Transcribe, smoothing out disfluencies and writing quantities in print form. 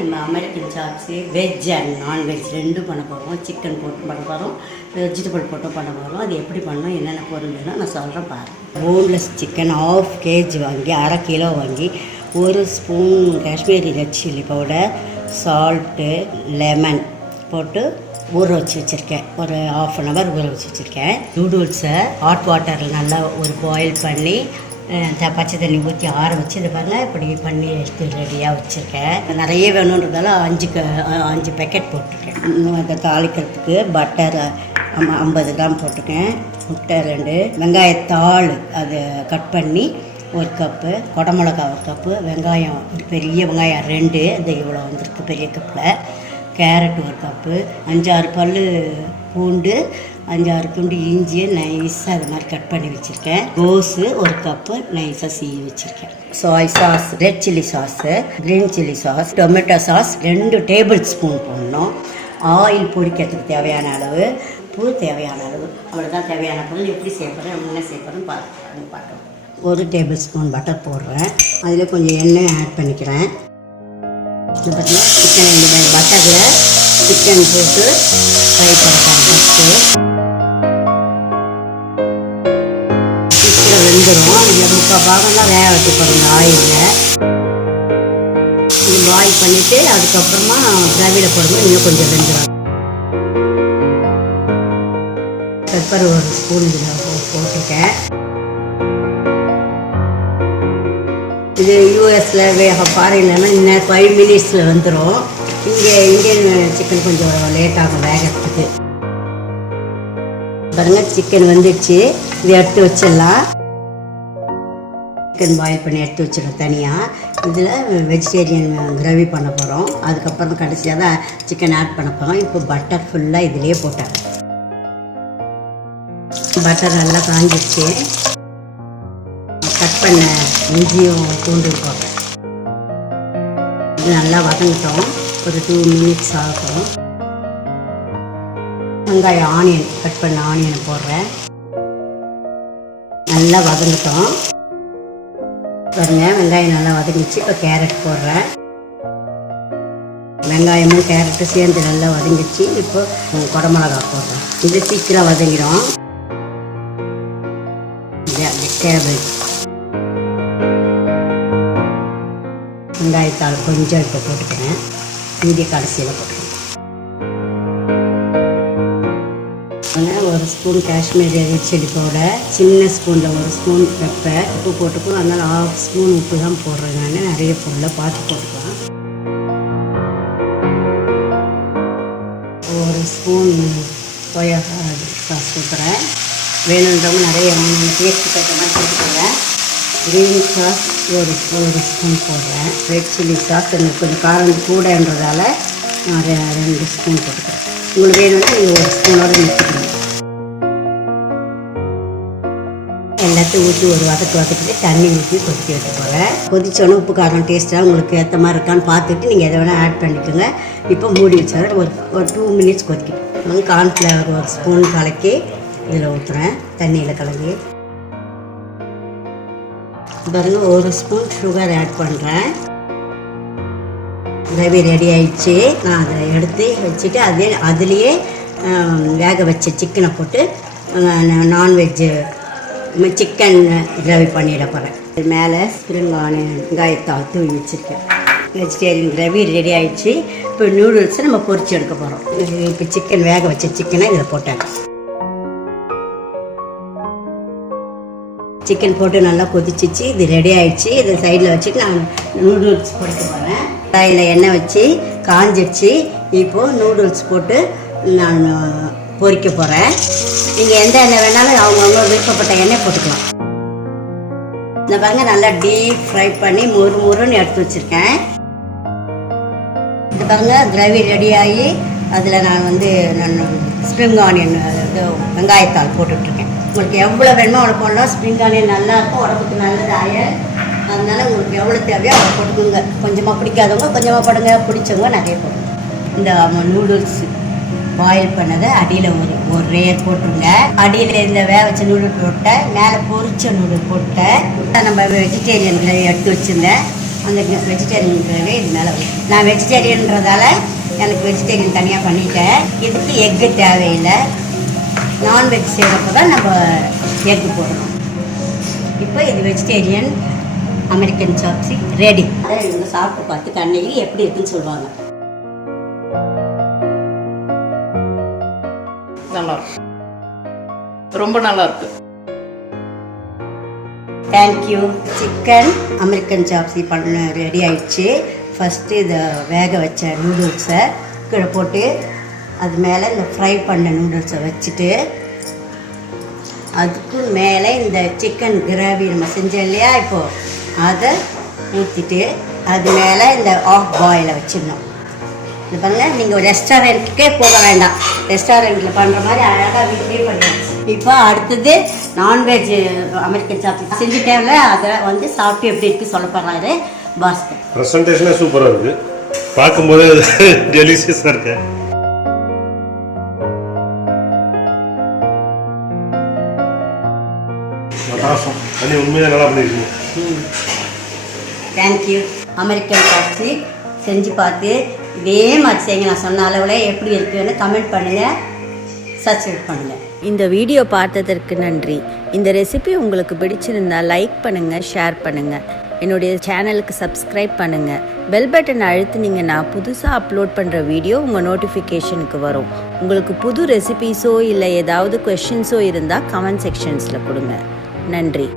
நம்ம American chops veg and non veg ரெண்டும் பண்ண போகிறோம். சிக்கன் போட்டு பண்ண போகிறோம், வெஜிடபிள் போட்டும் பண்ண போகிறோம். அது எப்படி பண்ணணும், என்னென்ன பொருள்னா நான் சொல்கிறேன் பாருங்கள். போன்லெஸ் சிக்கன் 1/2 kg வாங்கி, 1/2 கிலோ வாங்கி, 1 spoon Kashmiri red chilli powder, salt, lemon போட்டு ஊற வச்சு வச்சுருக்கேன். ஒரு 1/2 hour ஊற வச்சு வச்சுருக்கேன். நூடுல்ஸை ஹாட் வாட்டரில் நல்லா ஒரு பாயில் பண்ணி பச்சை தண்ணி ஊற்றி ஆற வச்சு இதை பாருங்கள் இப்படி பண்ணி எடுத்து ரெடியாக வச்சுருக்கேன். நிறைய வேணுன்றதால 5 பேக்கெட் போட்டிருக்கேன். அதை தாளிக்கிறதுக்கு பட்டர் 50 கிராம் போட்டிருக்கேன். முட்டை 2, வெங்காயத்தாள் அது கட் பண்ணி 1 கப்பு, குடமிளகா 1 கப்பு, வெங்காயம் ஒரு பெரிய வெங்காயம் 2, இது இவ்வளோ வந்துருக்கு பெரிய கப்பில். கேரட் 1 கப்பு, 5-6 பல் பூண்டு, 5-6 துண்டு இஞ்சியை நைஸாக அது மாதிரி கட் பண்ணி வச்சுருக்கேன். கோஸு 1 கப்பு நைஸாக சீவி வச்சுருக்கேன். Sai sauce, red chilli sauce, green chilli sauce, tomato sauce 2 table spoon போடணும். ஆயில் பொரிக்கிறதுக்கு தேவையான அளவு, பூ தேவையான அளவு, அவ்வளோதான் தேவையான பொருள். எப்படி செய்யப்படுறேன், என்ன செய்யப்படுறேன்னு பார்க்கலாம். 1 டேபிள் ஸ்பூன் பட்டர் போடுறேன். அதில் கொஞ்சம் எண்ணெய் ஆட் பண்ணிக்கிறேன். இது பார்த்தீங்கன்னா சிக்கன் இந்த பட்டரில் சிக்கன் போட்டு ஃப்ரை பண்ணுறேன். சீக்கிரம் வெந்துடும். இதில் 3/4 பாகம்லாம் வேக வச்சு போடுங்க ஆயிலில். இது பாயில் பண்ணிவிட்டு அதுக்கப்புறமா கிரேவியில் போடும்போது இன்னும் கொஞ்சம் வெந்துடும். பெப்பர் 1 ஸ்பூன் இதில் போட்டிருக்கேன். இது யூஎஸில் ஃபாரின்லன்னா இன்னும் 5 மினிட்ஸில் வந்துடும். இங்கே இந்தியன் சிக்கன் கொஞ்சம் லேட் ஆகும் வேகிறதுக்கு. பாருங்கள் சிக்கன் வந்துடுச்சு. இது எடுத்து வச்சிடலாம். சிக்கன் பாயில் பண்ணி எடுத்து வச்சிடலாம் தனியாக. இதில் வெஜிடேரியன் கிரேவி பண்ண போகிறோம். அதுக்கப்புறம் கடைசியாக தான் சிக்கன் ஆட் பண்ண போகிறோம். இப்போ பட்டர் ஃபுல்லாக இதிலே போட்டாங்க. பட்டர் நல்லா காஞ்சிடுச்சு. கட் பண்ண இஞ்சியும் பூண்டு போட்டேன். இது நல்லா வதங்கிட்டோம். ஒரு 2 மினிட்ஸ் ஆகும். வெங்காயம் ஆனியன் கட் பண்ண ஆனியனை போடுறேன். நல்லா வதங்கிட்டோம். பாருங்க வெங்காயம் நல்லா வதங்கிச்சு. இப்போ கேரட் போடுறேன். வெங்காயமும் கேரட்டும் சேர்ந்து நல்லா வதங்கிச்சு. இப்போ குடமிளகா போடுறேன். இது சீக்கிரம் வதங்கிடும். கேபேஜ், வெங்காயத்தாள் கொஞ்சம் இப்போ போட்டுக்கிறேன். மீதிய கடைசியில் போட்டுக்கிறேன். 1 spoon Kashmiri red chilli powder, சின்ன ஸ்பூனில் 1 ஸ்பூன் பெப்பர், உப்பு போட்டுக்கும். அதனால் 1/2 ஸ்பூன் உப்பு தான் போடுறேன். நான் நிறைய பொருளை பார்த்து போட்டுக்கலாம். 1 ஸ்பூன் சோயா சாஸ் ஊற்றுறேன். வேணுன்றவங்க நிறைய டேஸ்ட்டு தக்க மாதிரி போட்டுக்கோங்க. க்ரீன் சாஸ் 1 ஸ்பூன் போடுறேன். ரெட் சில்லி சாஸ் எனக்கு கொஞ்சம் காரம் கூடன்றதால நான் 2 ஸ்பூன் போட்டுக்கிறேன். உங்களுக்கு வேணும்னா நீங்கள் 1 ஸ்பூனோடு நிறுத்திக்கணும். எல்லாத்தையும் ஊற்றி ஒரு வதக்கிட்டு தண்ணி ஊற்றி கொதிக்க வைக்க போகிறேன். கொதிச்சோன்னே உப்பு காரம் டேஸ்ட்டாக உங்களுக்கு ஏற்ற மாதிரி இருக்கான்னு பார்த்துட்டு நீங்கள் எதை வேணால் ஆட் பண்ணிக்கோங்க. இப்போ மூடி வச்சாரு ஒரு 2 மினிட்ஸ் கொதிக்கிட்டு கார்ன்ஃப்ளவர் 1 ஸ்பூன் கலக்கி இதில் ஊற்றுறேன். தண்ணியில் கலங்கி பாருங்கள் 1 ஸ்பூன் சுகர் ஆட் பண்ணுறேன். கிரேவி ரெடி ஆயிடுச்சு. நான் அதை எடுத்து வச்சுட்டு அதுலேயே வேக வச்ச சிக்கனை போட்டு நான்வெஜ்ஜு சிக்கன் கிரேவி பண்ணிட போகிறேன். இது மேலே ஸ்ப்ரிங் ஆனியன் வெங்காயத்தாள் தூவி வச்சுருக்கேன். வெஜிடேரியன் கிரேவி ரெடி ஆயிடுச்சு. இப்போ நூடுல்ஸை நம்ம பொரிச்சு எடுக்க போகிறோம். இப்போ சிக்கன் வேக வச்ச சிக்கனை இதில் போட்டேன். சிக்கன் போட்டு நல்லா கொதிச்சிச்சு. இது ரெடி ஆகிடுச்சு. இதை சைடில் வச்சுட்டு நான் நூடுல்ஸ் பொரிக்க போகிறேன். கடாயில் எண்ணெய் வச்சு காஞ்சிடுச்சு. இப்போது நூடுல்ஸ் போட்டு நான் பொரிக்க போகிறேன். நீங்கள் எந்த எண்ணெய் வேணாலும் அவங்கவுங்க விருப்பப்பட்ட எண்ணெய் போட்டுக்கலாம். இந்த பாருங்க நல்லா டீப் ஃப்ரை பண்ணி முறுன்னு எடுத்து வச்சுருக்கேன். இது பாருங்க கிரேவி ரெடியாகி அதில் நான் ஸ்ப்ரிங் ஆனியன் வெங்காயத்தாள் போட்டுட்ருக்கேன். உங்களுக்கு எவ்வளோ வேணுமோ அவ்வளோ போடலாம். ஸ்ப்ரிங் ஆனியன் நல்லாயிருக்கும், உடம்புக்கு நல்லது ஆயில். அதனால் உங்களுக்கு எவ்வளோ தேவையோ அவ்வளோ போட்டுக்கோங்க. கொஞ்சமாக பிடிக்காதவங்க கொஞ்சமாக போடுங்க, பிடிச்சவங்க நிறைய போடுங்க. இந்த நூடுல்ஸ் பாயில் பண்ணதை அடியில் ஒரு லேயர் போட்டுருங்க. அடியில் இந்த வேக வச்ச நூடுல் போட்டேன், மேலே பொரிச்ச நூடுல் போட்டேன். நம்ம வெஜிடேரியன் கிரேவி எடுத்து வச்சுருந்தேன் அந்த வெஜிடேரியன் கிரேவி இது மேலே நான் வெஜிடேரியன்றதால எனக்கு வெஜிடேரியன் தனியாக பண்ணிட்டேன். இதுக்கு எக்கு தேவையில்லை. நான்வெஜ் செய்கிறப்ப தான் நம்ம எக்கு போடணும். இப்போ இது வெஜிடேரியன் அமெரிக்கன் சாப்ஸி ரெடி. அதை இவங்க சாப்பிட்டு பார்த்து கண்ணகி எப்படி இருக்குன்னு சொல்லுவாங்க. நல்லா இருக்கு, ரொம்ப நல்லா இருக்கு. தேங்க்யூ. சிக்கன் அமெரிக்கன் சாப்ஸி பண்ண ரெடி ஆயிடுச்சு. ஃபஸ்ட்டு இதை வேக வச்ச நூடுல்ஸை கீழே போட்டு அது மேலே இந்த ஃப்ரை பண்ண நூடுல்ஸை வச்சுட்டு அதுக்கு மேலே இந்த சிக்கன் கிரேவி நம்ம செஞ்சோம் இல்லையா, இப்போது அதை ஊற்றிட்டு அது மேலே இந்த ஆஃப் பாயிலை வச்சிடணும். இது பாருங்கள், நீங்கள் ரெஸ்டாரண்ட்டுக்கே போக வேண்டாம், ரெஸ்டாரண்ட்டில் பண்ணுற மாதிரி அழகாக வீட்லேயே பண்ணிடுச்சு. இப்போ அடுத்தது நான்வெஜ் அமெரிக்கன் சாப்பிட்டு செஞ்சுட்டேன்ல, அதை வந்து சாப்பிட்டு எப்படி இருக்குது சொல்ல போகிறாரு பாஸ்கர். ப்ரெசன்டேஷனே சூப்பராக இருக்குது, பார்க்கும்போதே டெலிஷியஸாக இருக்கு. அண்ணி உண்மையாக நல்லா பண்ணியிருக்கீங்க. தேங்க்யூ. அமெரிக்கன் சாப்ஸி செஞ்சு பார்த்து இதே மாதிரி செய்யுங்க. நான் சொன்ன அளவில் எப்படி இருக்குன்னு கமெண்ட் பண்ணுங்கள், சப்ஸ்கிரைப் பண்ணுங்கள். இந்த வீடியோ பார்த்ததற்கு நன்றி. இந்த ரெசிபி உங்களுக்கு பிடிச்சிருந்தா லைக் பண்ணுங்கள், ஷேர் பண்ணுங்கள், என்னுடைய சேனலுக்கு சப்ஸ்கிரைப் பண்ணுங்கள். பெல் பட்டன் அழுத்துனீங்கன்னா புதுசாக அப்லோட் பண்ணுற வீடியோ உங்கள் நோட்டிஃபிகேஷனுக்கு வரும். உங்களுக்கு புது ரெசிபீஸோ இல்லை ஏதாவது கொஷின்ஸோ இருந்தால் கமெண்ட் செக்ஷன்ஸில் கொடுங்க. நன்றி.